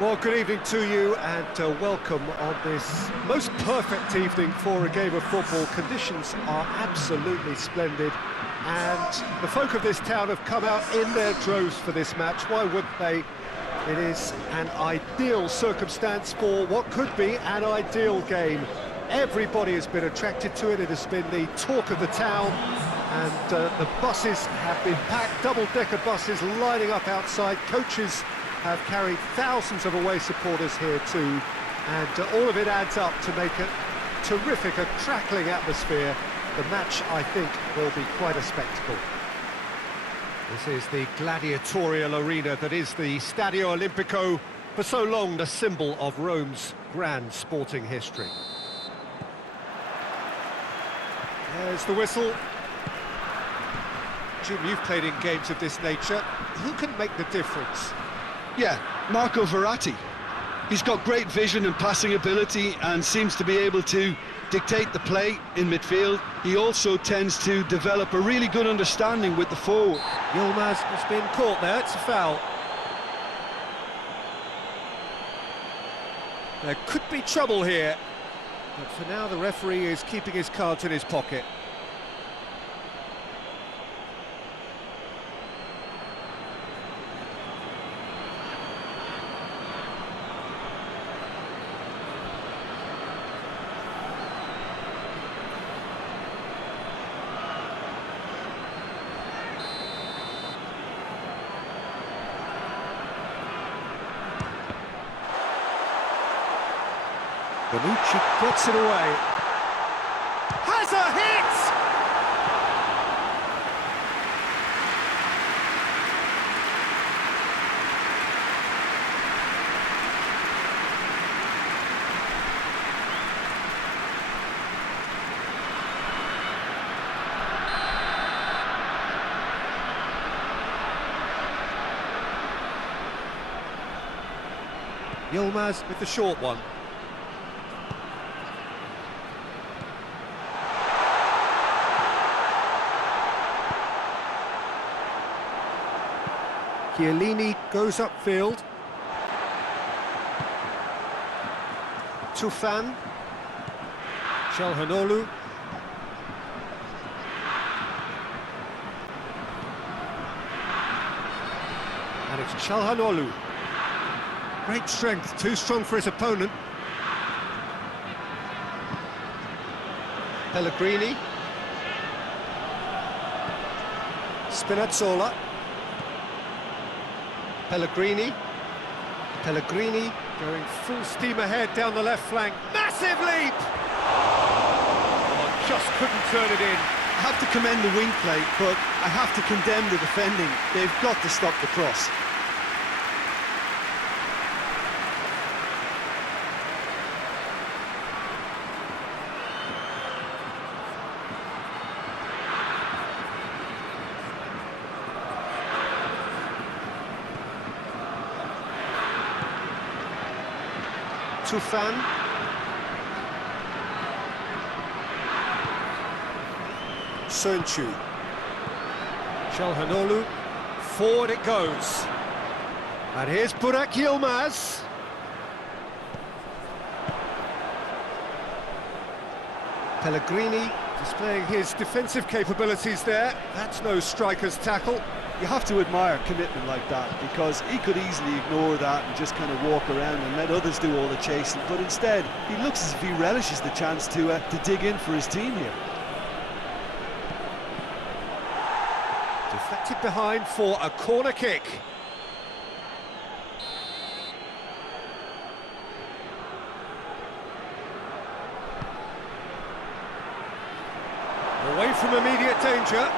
Well, good evening to you and welcome on this most perfect evening for a game of football. Conditions are absolutely splendid and the folk of this town have come out in their droves for this match. Why wouldn't they? It is an ideal circumstance for what could be an ideal game. Everybody has been attracted to it. It has been the talk of the town, and the buses have been packed, double-decker buses lining up outside. Coaches have carried thousands of away supporters here too, and all of it adds up to make a terrific, a crackling atmosphere. The match, I think, will be quite a spectacle. This is the gladiatorial arena that is the Stadio Olimpico, for so long the symbol of Rome's grand sporting history. There's the whistle. Jim, you've played in games of this nature. Who can make the difference? Yeah, Marco Verratti. He's got great vision and passing ability and seems to be able to dictate the play in midfield. He also tends to develop a really good understanding with the forward. Yilmaz has been caught there, it's a foul. There could be trouble here, but for now the referee is keeping his cards in his pocket. Bonucci gets it away. Has a hit! Yilmaz with the short one. Chiellini goes upfield. Tufan. Calhanoglu. And it's Calhanoglu. Great strength, too strong for his opponent. Pellegrini. Spinazzola. Pellegrini going full steam ahead down the left flank. Massive leap! Oh, just couldn't turn it in. I have to commend the wing play, but I have to condemn the defending. They've got to stop the cross. Tufan. Sönchu. Calhanoglu. Forward it goes. And here's Burak Yilmaz. Pellegrini displaying his defensive capabilities there. That's no striker's tackle. You have to admire commitment like that, because he could easily ignore that and just kind of walk around and let others do all the chasing, but instead he looks as if he relishes the chance to dig in for his team here. Deflected behind for a corner kick. Away from immediate danger.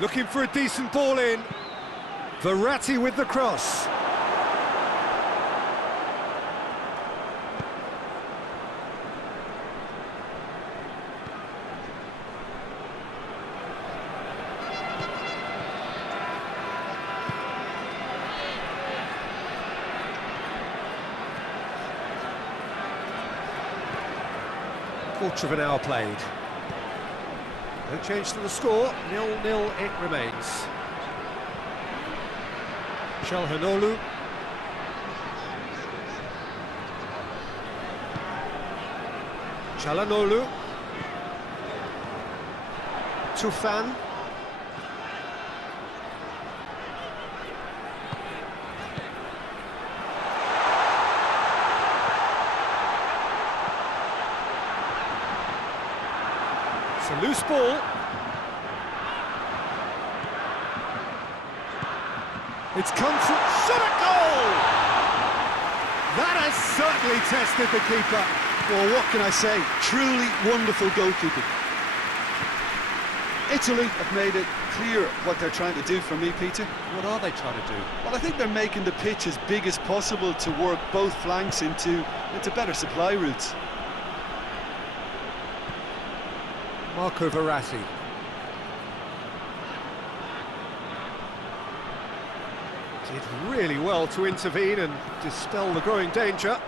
Looking for a decent ball in. Verratti with the cross. Quarter of an hour played. No change to the score, 0-0 it remains. Çalhanoğlu. Çalhanoğlu. Tufan. It's a loose ball. It's come from shot at goal! That has certainly tested the keeper. Well, what can I say? Truly wonderful goalkeeping. Italy have made it clear what they're trying to do for me, Peter. What are they trying to do? Well, I think they're making the pitch as big as possible to work both flanks into better supply routes. Marco Verratti. Did really well to intervene and dispel the growing danger.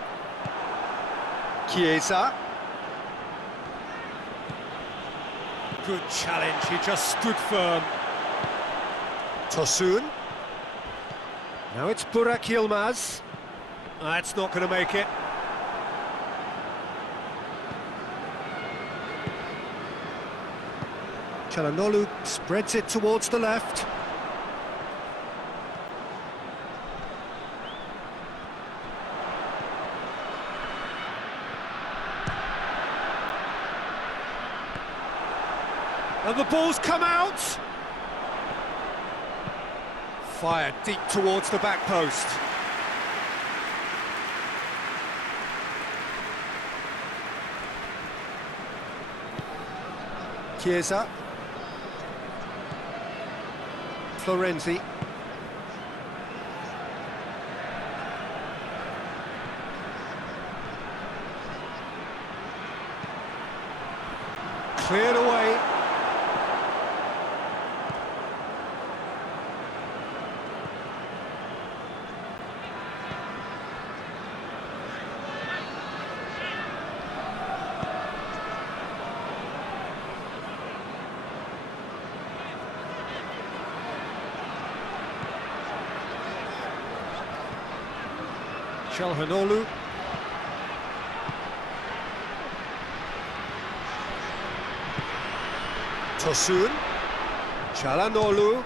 Chiesa. Good challenge, he just stood firm. Tosun. Now it's Burak Yilmaz. That's not going to make it. Çalhanoğlu spreads it towards the left. And the ball's come out. Fired deep towards the back post. Chiesa. Florenzi. Cleared away. Çalhanoğlu. Tosun. Çalhanoğlu.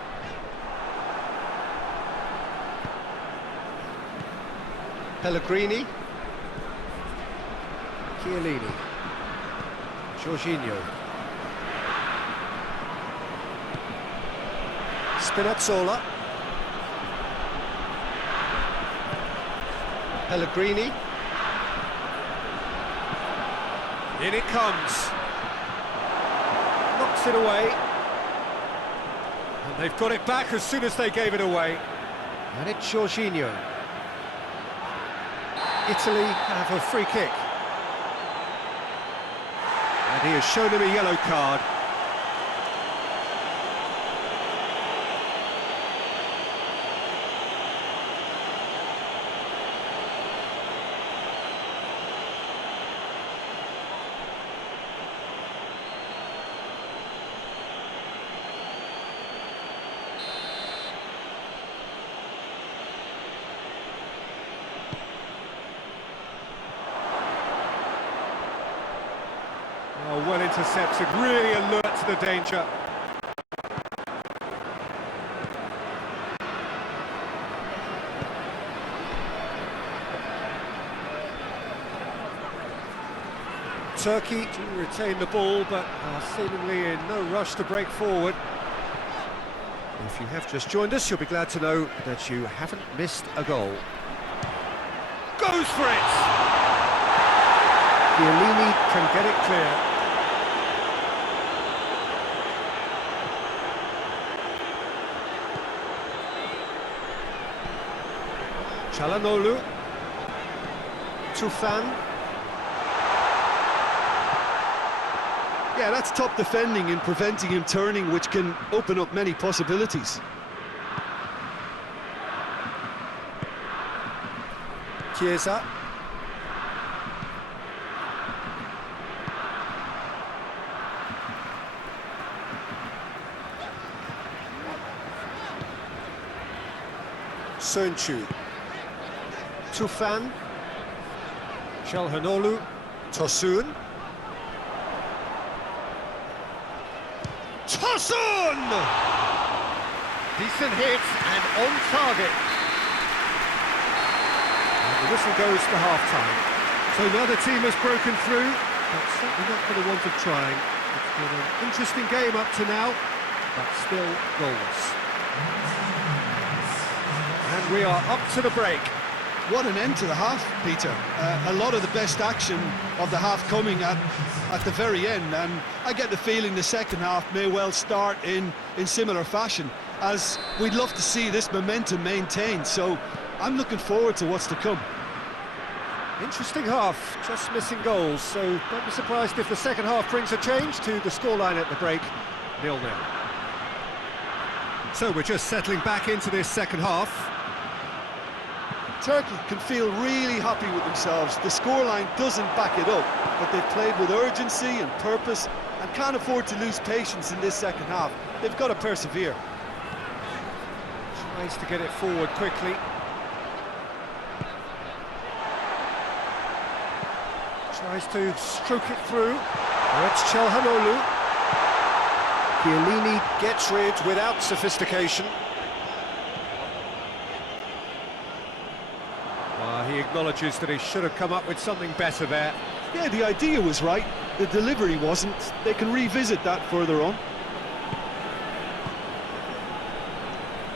Pellegrini. Chiellini. Jorginho. Spinazzola. Pellegrini. In it comes. Knocks it away. And they've got it back as soon as they gave it away. And it's Jorginho. Italy have a free kick. And he has shown him a yellow card. Oh, well intercepted, really alert to the danger. Turkey do retain the ball, but are seemingly in no rush to break forward. If you have just joined us, you'll be glad to know that you haven't missed a goal. Goes for it! Chiellini can get it clear. Çalhanoğlu. Tufan. Yeah, that's top defending and preventing him turning, which can open up many possibilities. Chiesa. Sönchu. Tufan. Çalhanoğlu. Tosun. Tosun! Decent hit and on target. And the whistle goes to half-time. So now the team has broken through, but certainly not for the want of trying. It's been an interesting game up to now, but still goalless. And we are up to the break. What an end to the half, Peter. A lot of the best action of the half coming at the very end, and I get the feeling the second half may well start in similar fashion, as we'd love to see this momentum maintained, so I'm looking forward to what's to come. Interesting half, just missing goals, so don't be surprised if the second half brings a change to the scoreline at the break, 0-0. So we're just settling back into this second half. Turkey can feel really happy with themselves. The scoreline doesn't back it up, but they've played with urgency and purpose and can't afford to lose patience in this second half. They've got to persevere. Tries to get it forward quickly. Tries to stroke it through. That's Çalhanoğlu. Chiellini gets rid without sophistication. He acknowledges that he should have come up with something better there. Yeah, the idea was right, the delivery wasn't. They can revisit that further on.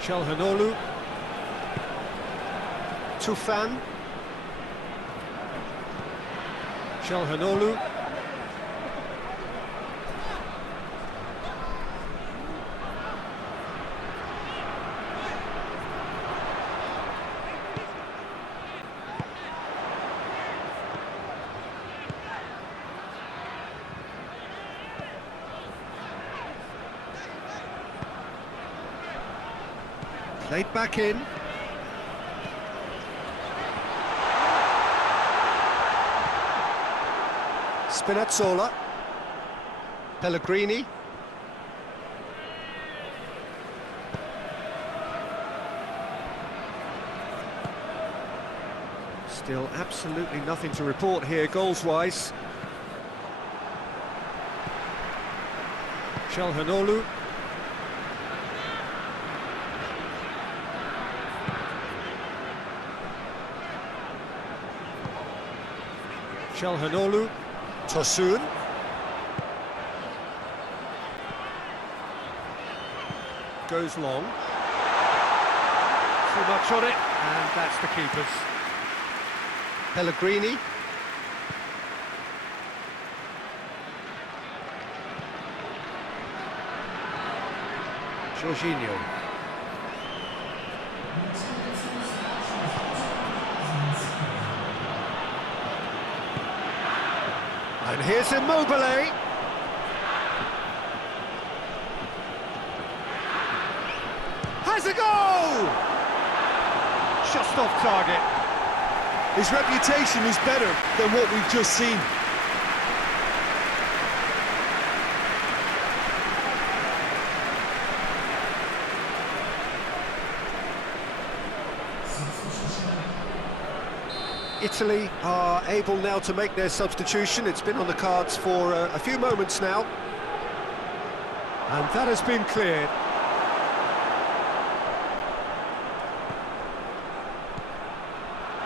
Çalhanoğlu. Tufan. Çalhanoğlu. Played back in. Spinazzola. Pellegrini. Still absolutely nothing to report here goals-wise. Çalhanoğlu. Çalhanoğlu. Tosun. Goes long. Too much on it, and that's the keeper's. Pellegrini. Jorginho. And here's Immobile. Has a goal! Just off target. His reputation is better than what we've just seen. Italy are able now to make their substitution. It's been on the cards for a few moments now. And that has been cleared.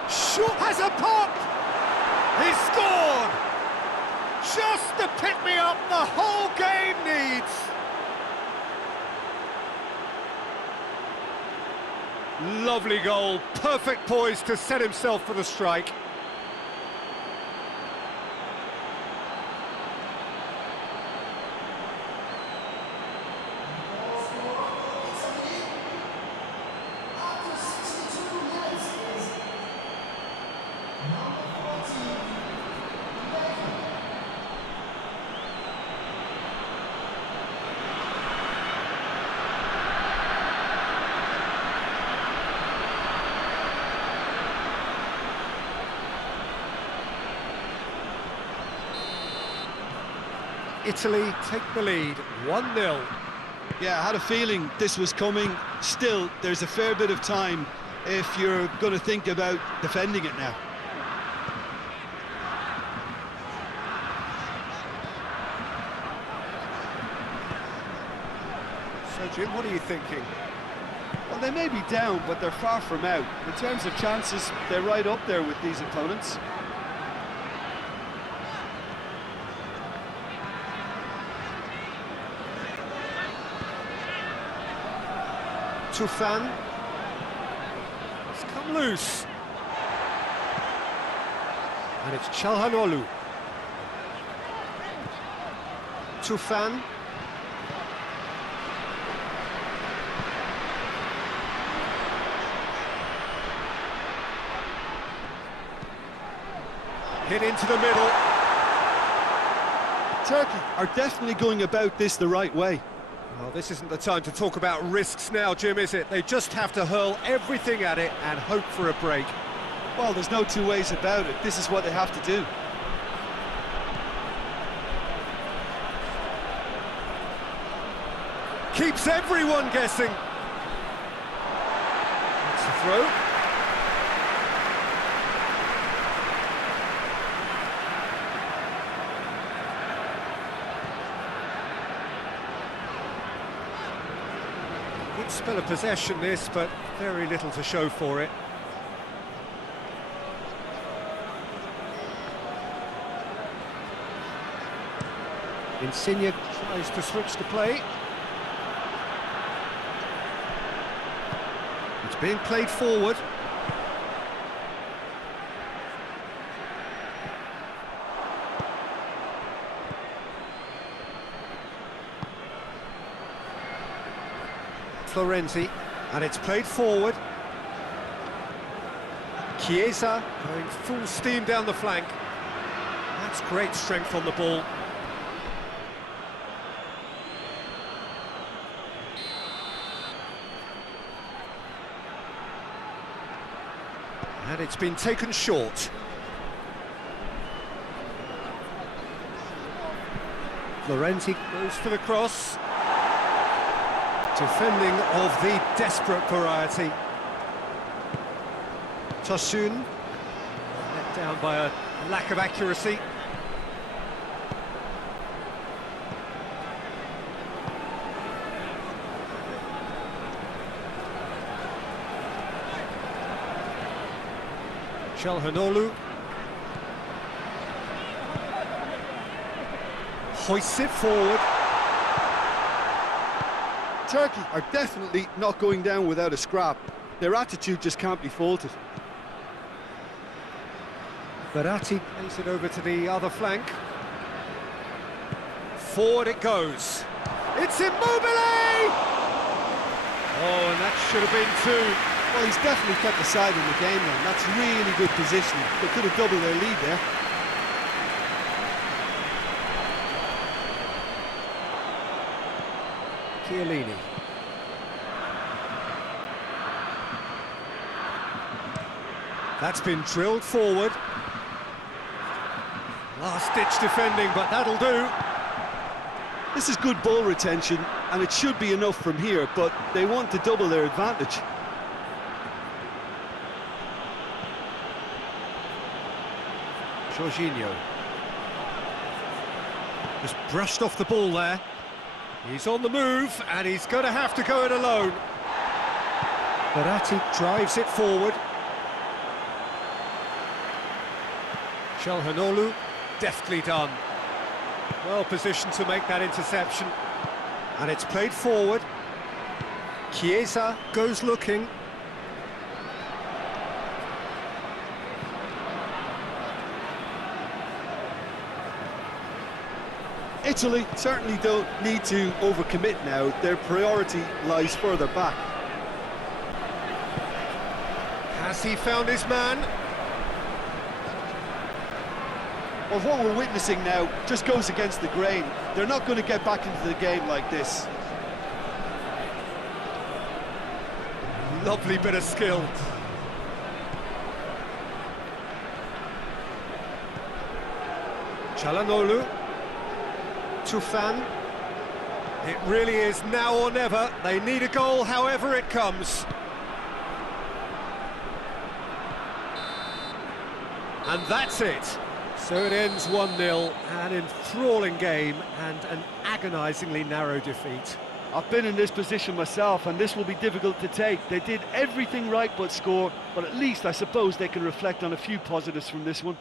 Shot has a pop! He's scored! Just the pick-me-up the whole game needs! Lovely goal, perfect poise to set himself for the strike. Italy take the lead, 1-0. Yeah, I had a feeling this was coming. Still, there's a fair bit of time if you're going to think about defending it now. So, Jim, what are you thinking? Well, they may be down, but they're far from out. In terms of chances, they're right up there with these opponents. Tufan. It's come loose. And it's Çalhanoğlu. Tufan. Hit into the middle. Turkey are definitely going about this the right way. Well, this isn't the time to talk about risks now, Jim, is it? They just have to hurl everything at it and hope for a break. Well, there's no two ways about it. This is what they have to do. Keeps everyone guessing. That's the throw. Good spell of possession this, but very little to show for it. Insigne tries to switch the play. It's being played forward. Florenzi, and it's played forward. Chiesa going full steam down the flank. That's great strength on the ball. And it's been taken short. Florenzi goes for the cross. Defending of the desperate variety. Tosun, let down by a lack of accuracy. Çalhanoğlu hoists it forward. Turkey are definitely not going down without a scrap. Their attitude just can't be faulted. Verratti plays it over to the other flank. Forward it goes. It's Immobile! Oh, and that should have been two. Well, he's definitely kept the side in the game now. That's really good positioning. They could have doubled their lead there. Chiellini. That's been drilled forward. Last-ditch defending, but that'll do. This is good ball retention, and it should be enough from here, but they want to double their advantage. Jorginho. Just brushed off the ball there. He's on the move, and he's going to have to go it alone. Verratti drives it forward. Çalhanoğlu, deftly done. Well positioned to make that interception. And it's played forward. Chiesa goes looking. Italy certainly don't need to overcommit now. Their priority lies further back. Has he found his man? Well, what we're witnessing now just goes against the grain. They're not going to get back into the game like this. Lovely bit of skill. Çalhanoğlu. Tufan. It really is now or never. They need a goal however it comes. And that's it. So it ends 1-0, an enthralling game and an agonisingly narrow defeat. I've been in this position myself, and this will be difficult to take. They did everything right but score, but at least I suppose they can reflect on a few positives from this one.